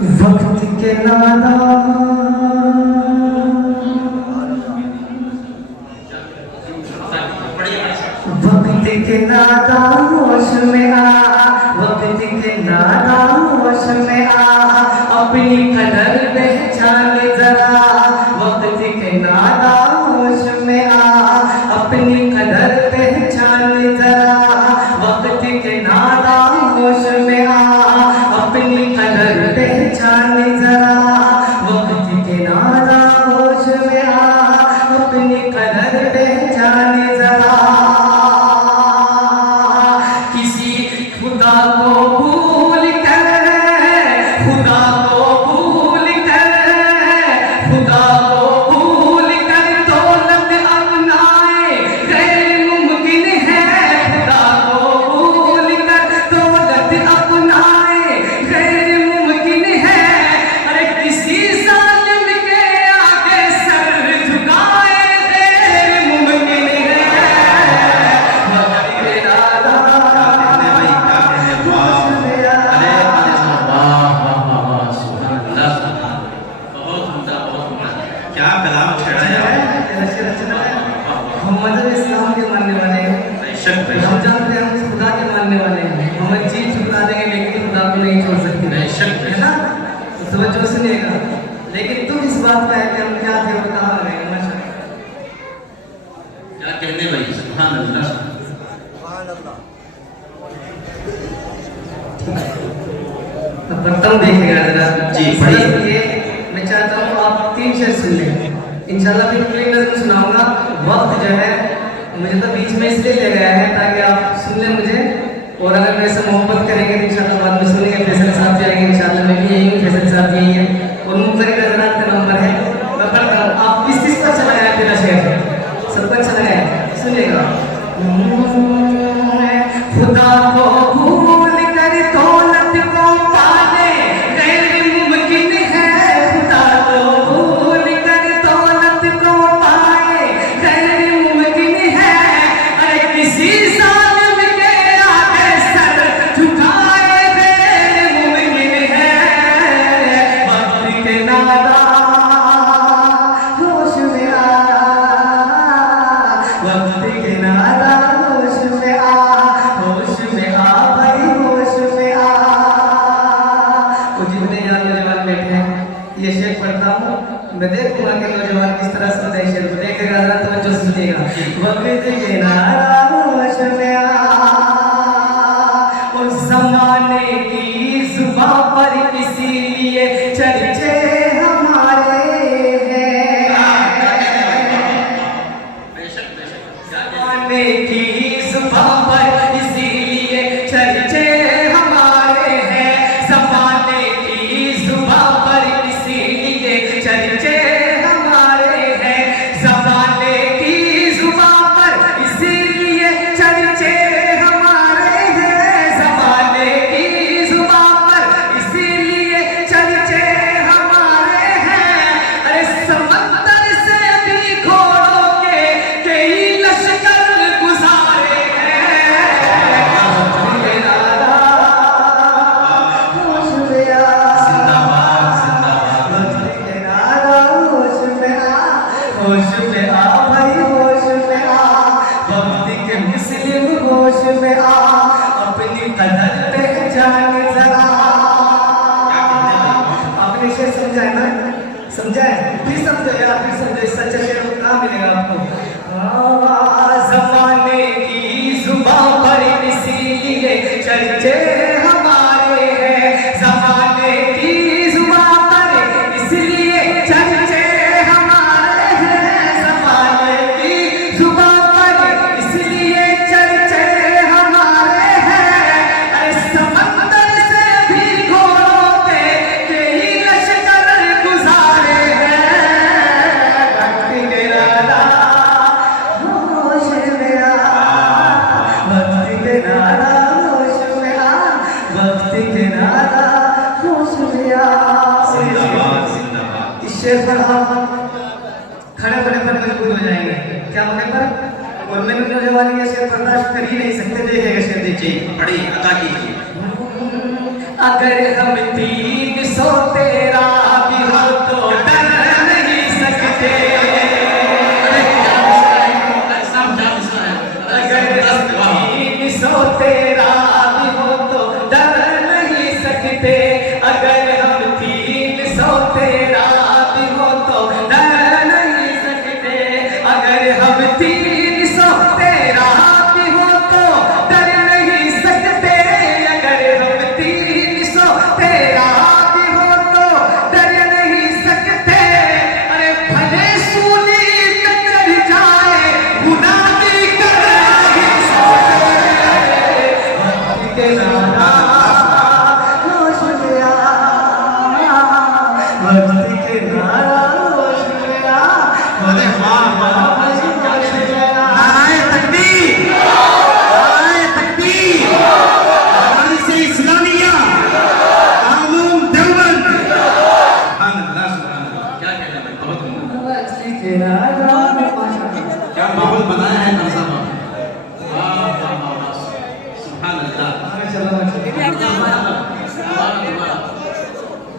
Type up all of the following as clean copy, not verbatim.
वक्त के नादा वक्त के नादा होश में आ, वक्त के नादा होश में आ, अपनी कदर पहचान जरा। वक्त के नादा होश में आ, अपनी कदर पहचान जरा। वक्त के नादा होश में आ, अपनी कदर पहचान जरा। वक्त के नादा होश में आ, अपनी कदर पहचान जरा। किसी खुदा को भूल कर, खुदा को भूल कर, खुदा को भूल कर दौलत अपनाए गैर मुमकिन है। खुदा को भूल कर दौलत अपनाए गैर मुमकिन है। अरे किसी जालिम के आगे सर झुकाए गैर मुमकिन है। क्या कलाम छेड़ा हम मजहब इस्लाम के मानने वाले हैं। हम जानते हैं हम इस खुदा के मानने वाले हैं। हम हर चीज छुपा देंगे लेकिन खुदा को नहीं छोड़ सकते, है ना? तो तवज्जो सुनिएगा। लेकिन तुम इस बात का है कि हम क्या थे और कहाँ गए। क्या कहने भाई, सुभान अल्लाह। अब बर्तन देखेगा जरा जी, ये मैं चाहता हूँ आप 3 शेर सुन लें। इंशाल्लाह फिर पूरी नज़म सुनाऊंगा। वक्त जो है मुझे तो बीच में इसलिए ले गया है ताकि आप सुन लें मुझे, और अगर मेरे से मोहब्बत करेंगे तो इंशाल्लाह बाद में सुनेंगे। फैसल साहब जाएंगे इंशाल्लाह, मैं भी यही हूँ, फैसल साहब यही है और मुनफरिद हज़रात का नंबर है। मैं पढ़ता हूँ, आप किस को अच्छा लगा है मेरा शेर? सबको अच्छा लगा है? सुनिएगा। खुदा को भूल कर दौलत को पाने गैर मुमकिन है। खुदा को भूल कर दौलत को पाए गैर मुमकिन है। अरे किसी जालिम के आगे सर झुकाए गैर मुमकिन है। वक्त के नादा होश में आ, वक्त के नादा होश में आ, होश में आ भाई होश में आ। वो जितने यहाँ नौजवान बैठे हैं ये शेर पढ़ता हूँ, मैं देखूंगा कि नौजवान किस तरह सुनते हैं शेर को। देखेगा जरा तवज्जो सुनिएगा। वक्त के नादा होश में आ, और ज़माने की ज़ुबां पर इसीलिए चर्चे हमारे हैं। ज़माने की ज़ुबां पर इसीलिए चर्चे हमारे हैं। ज़माने की ज़ुबां पर इसीलिए चर्चे हमारे हैं। ज़माने की ज़ुबां पर इसीलिए चर्चे हमारे हैं। ज़माने की ज़ुबां पर इसीलिए चर्चे हमारे हैं। अरे समंदर से भी घोड़ों के कई लश्कर गुजारे हैं। होश में आ, वक्त के नादा होश में आ, होश में आ भाई होश में आ। वक्त के मुस्लिम होश में आ, अपनी कदर पहचान जरा। आपने शेर समझा है ना? समझा है? फिर समझो यार, फिर समझो। इससे अच्छा शेर कहाँ मिलेगा आपको? ज़माने की ज़ुबां पर इसीलिए चर्चे हमारे हैं। ज़माने की ज़ुबां पर इसलिए चर्चे हमारे हैं। ज़माने की ज़ुबां पर इसलिए चर्चे हमारे हैं। अरे समंदर से भी घोड़ों के कई लश्कर गुजारे हैं। वक्त के नादा होश में आ, वक्त के नादा होश में आ, वक्त के नादा होश में आ। जिंदाबाद जिंदाबाद। इस शेर पर हम खड़े होने पर मजबूर हो जाएंगे। क्या होने पर? और मैं नौजवान ये शेर बर्दाश्त कर ही नहीं सकते। देखेगा शेर, जी, दीजिए। पढ़िए, अदा कीजिए। अगर हम 300 सकते, अगर हम 300 तेरा भी हो तो डर नहीं सकते, अगर हम 300 तेरा भी हो तो डर नहीं सकते, अगर हम 300 तेरा भी हो तो डर नहीं सकते, अरे भले सूली पे चढ़ जाए गुनाह भी कर नहीं सकते, वक्त के नारा होश में आ, वक्त के नारा होश में आ, अरे वाह वाह नाराए तकबीर, नाराए तकबीर, मदरसे इस्लामिया, दारुल देवबंद। सुभान अल्लाह सुभान अल्लाह। क्या कहना भाई, बहुत उम्दा। वक्त के नारा माशाअल्लाह। क्या माहौल बनाया है नरसा साहब। वाह वाह वाह वाह। सुभान अल्लाह।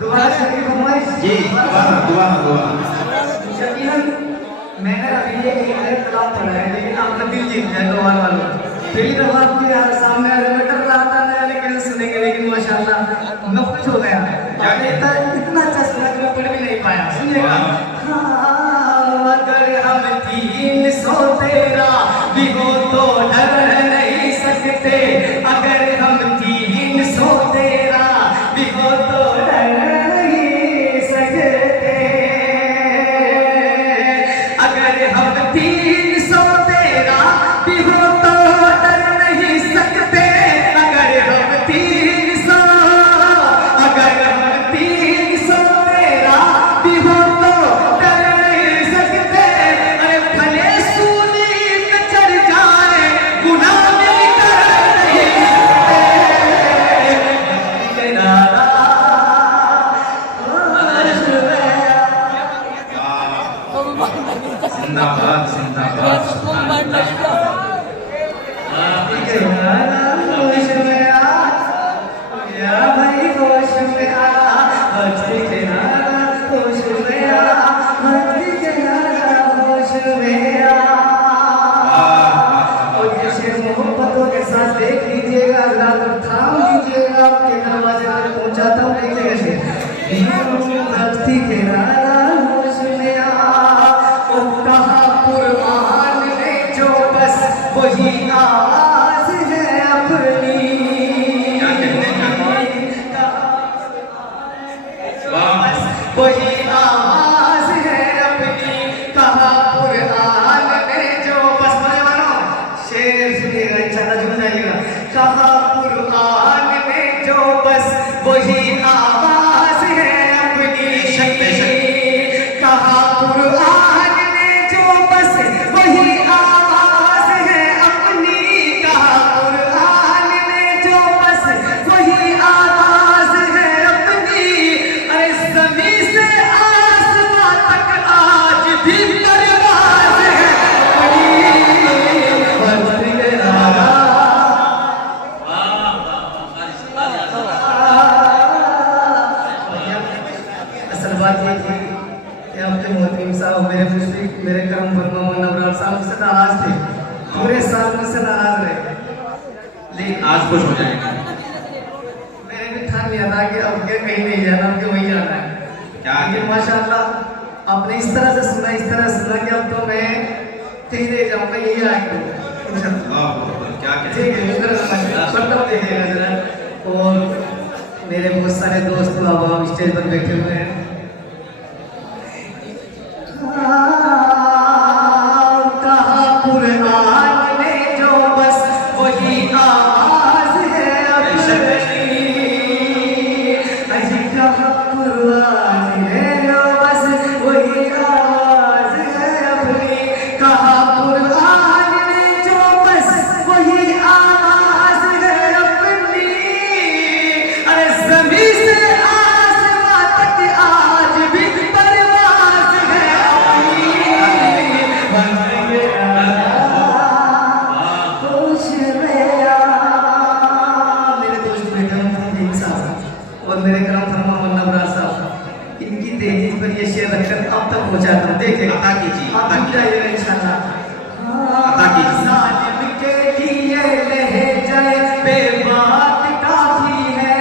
दुआ शरीफ हमारी जी दुआ दुआ। यकीनन मैंने अभी ये एक आयत कलाम पढ़ा है, लेकिन आपका दिल जीत गया दुआ वालों। पहली दफा आपके सामने आने में डर रहा था मैंने कैसे सुनेंगे, लेकिन माशाल्लाह मैं खुश हो गया। आपने इतना अच्छा सुना कि मैं पढ़ भी नहीं पाया। सुनिएगा। हाँ, अगर हम 300 तेरा भी हो तो डर नहीं सकते, अगर हम 300 तेरा भी हो तो डर नहीं सकते, अगर हम 300 तेरा भी हो तो डर नहीं सकते, अगर हम 300 तेरा भी हो तो डर नहीं सकते, अरे भले सूली पे चढ़ जाए गुनाह भी कर नहीं सकते, नारा होश में आ। जिंदाबाद जिंदाबाद। सुभान अल्लाह। मोहब्बतों के साथ देख लीजिएगा, थाम लीजिएगा, आपके दरवाजे तक पहुंचाता हूँ। देखिएगा भक्ति के नारा होश में आ, और कहा कुर्बान ने जो बस वही आवाज है अपनी। क्या कहने का। वाह वही आवाज है अपनी, कहा कुरान ने जो बस। बड़े वालों शेर सुनिएगा, इंशाल्लाह झूम जाइएगा। कहा कुरान ने जो बस वही आवाज है अपनी, कहा कुरान ने जो बस वही आवाज है अपनी, कहा कुरान ने जो बस वही आवाज है अपनी, अरे ज़मीन से आसमां तक आज भी परवाज़ है अपनी। वक्त के नारा असल बात ये थी कि आपके मोहतरम साहब मेरे मुशफिक, मेरे करम फरमा मुन्नवर साहब से नाराज थे, पूरे साल मुझसे नाराज रहे, लेकिन आज खुश हो जाएगा। मैंने भी ठान लिया था कि अब के कहीं नहीं जाना, अब के वहीं जाना है। क्या ये माशाल्लाह आपने इस तरह से सुना, इस तरह सुना कि अब तो मैं कहीं नहीं जाऊंगा, यही आएगा इंशाल्लाह। वाह वाह, क्या ठीक कहने है, इधर मतलब देखिएगा जरा। और मेरे बहुत सारे दोस्त बाबा स्टेज पर बैठे हुए हैं। कहा कुरान ने जो बस वही आवाज है अपनी, कहा कुरान ने जो बस वही आवाज है अपनी, कहा कुरान ने जो बस वही आवाज है अपनी, अरे ज़मीन से आसमां तक आज भी परवाज़ है अपनी। होश में आ। मेरे दोस्त बैठे हैं फरीद साहब और मेरे करम फरमा मुन्नवर साहब, इनकी दहलीज पर ये शेर रखकर अब तक पहुंचाता हूँ। देखिएगा, अता कीजिए, आप अता भी जाइएगा इंशाल्लाह। अता कीजिए। जालिम के लिए लह जाए बेबात काफी है,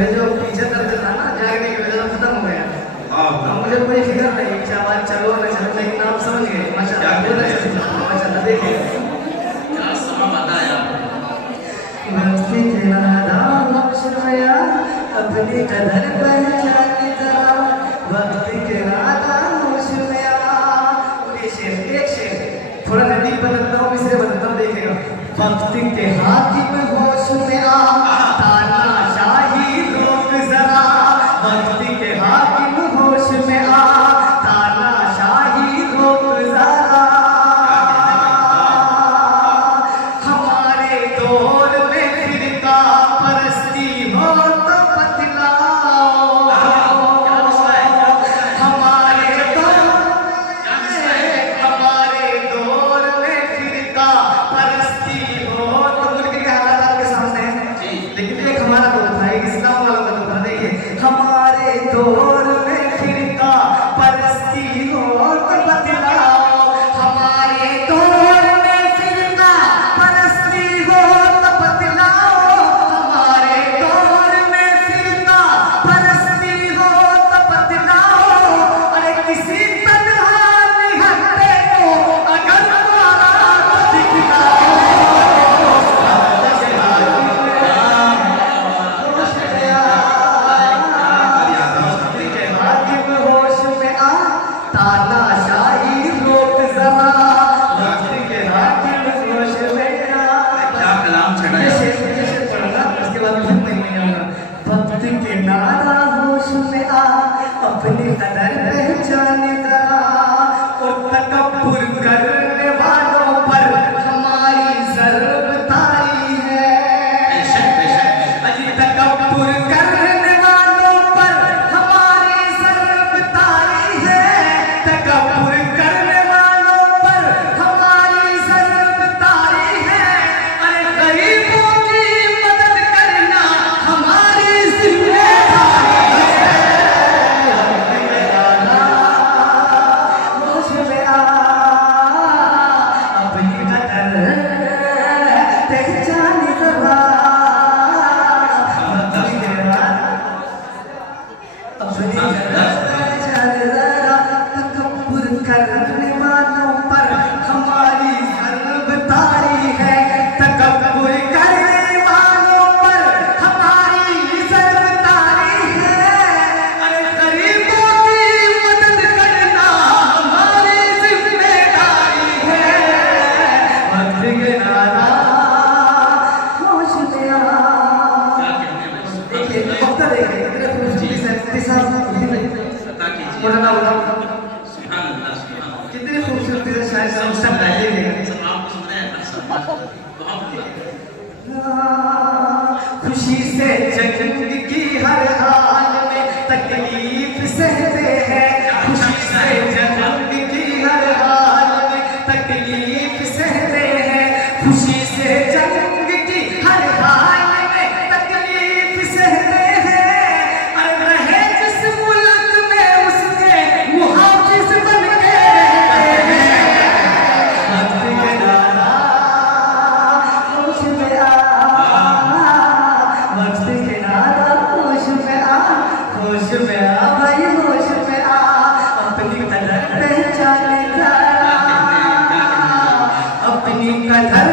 मेरे जो पीछे दर्द था ना जागने की वजह से खत्म हो गया। वाह, अब मुझे कोई फिक्र नहीं कि आवाज चलो न चलो, लेकिन आप समझ गए माशाल्लाह, बहुत अच्छे से माशाल्लाह। देखिए क्या सबब बताया मस्ती के नादा होश में आ, अपनी कदर पहचान जरा, वक्त के नादा होश में आ। ये शेर एक शेर थोड़ा नदी बदलता हूँ, मिसरे बदलता हूँ, देखिएगा। वक्त के हाकिम होश में आ, तानाशाही रोक जरा, वक्त के हाकिम होश में आ, तानाशाही रोक जरा। हमारे दौर में फिरका परस्ती हो तो बतलाओ, हमारे दौर में फिरका परस्ती हो तो। मुल्क के हालात आपके सामने हैं, लेकिन एक हमारा दौर था, एक इस्लाम वाला दौर था। देखिए हमारे दौर में फिरका परस्ती हो तो बतलाओ, हमारे दौर में फिरका परस्ती हो तो बतलाओ, हमारे दौर में फिरका परस्ती हो तो बतलाओ। अरे किसी तन्हा निहत्थे को अगर तुम्हारा दिखलाओ, होश में आ, तानाशाही रोक जरा, वक्त के हाकिम होश में आ। क्या कलाम छड़ा है ये शेर पढ़ना, उसके बाद फिर नहीं आऊंगा। वक्त के नादा होश में आ, अपनी कदर पहचान जरा, और तकब्बुर करने वालों पर हमारी ज़र्ब तारी है। बेशक बेशक अजी तकब्बुर करने वालों पर हमारी ज़र्ब तारी है, तकब्बुर करने वालों पर हमारी ज़र्ब तारी है। अरे गरीबों की मदद करना हमारी जिम्मेदारी है। होश में आ, अपनी कदर पहचान जरा, तकब्बुर करने वालों पर हमारी ज़र्ब तारी है, तकब्बुर करने वालों पर हमारी ज़र्ब तारी है। अरे गरीबों की मदद करना हमारी जिम्मेदारी है। वक्त के नादा होश में आ। क्या कहने में देखिए वक्त देखिए कितने खूबसूरती से इत्तिसाफ पता कीजिए बोलना बोला सुभान अल्लाह सुभान अल्लाह। कितनी खूबसूरती से शायद सब बैठे सब आपको सुन रहे हैं सब बहुत खुशी से जंग की हर हाल में तकलीफ सहते हैं, खुशी से जंग की हर हाल में तकलीफ सहते हैं, खुशी से जंग की हर हाल में तकलीफ सहते हैं। अरे रहे जिस मुल्क में उसके मुहाफिज बन के रहते हैं। वक्त के नादा होश में आ, वक्त के नादा होश में आ, होश में आ भाई होश में आ, अपनी कदर पहचान जरा, अपनी कदर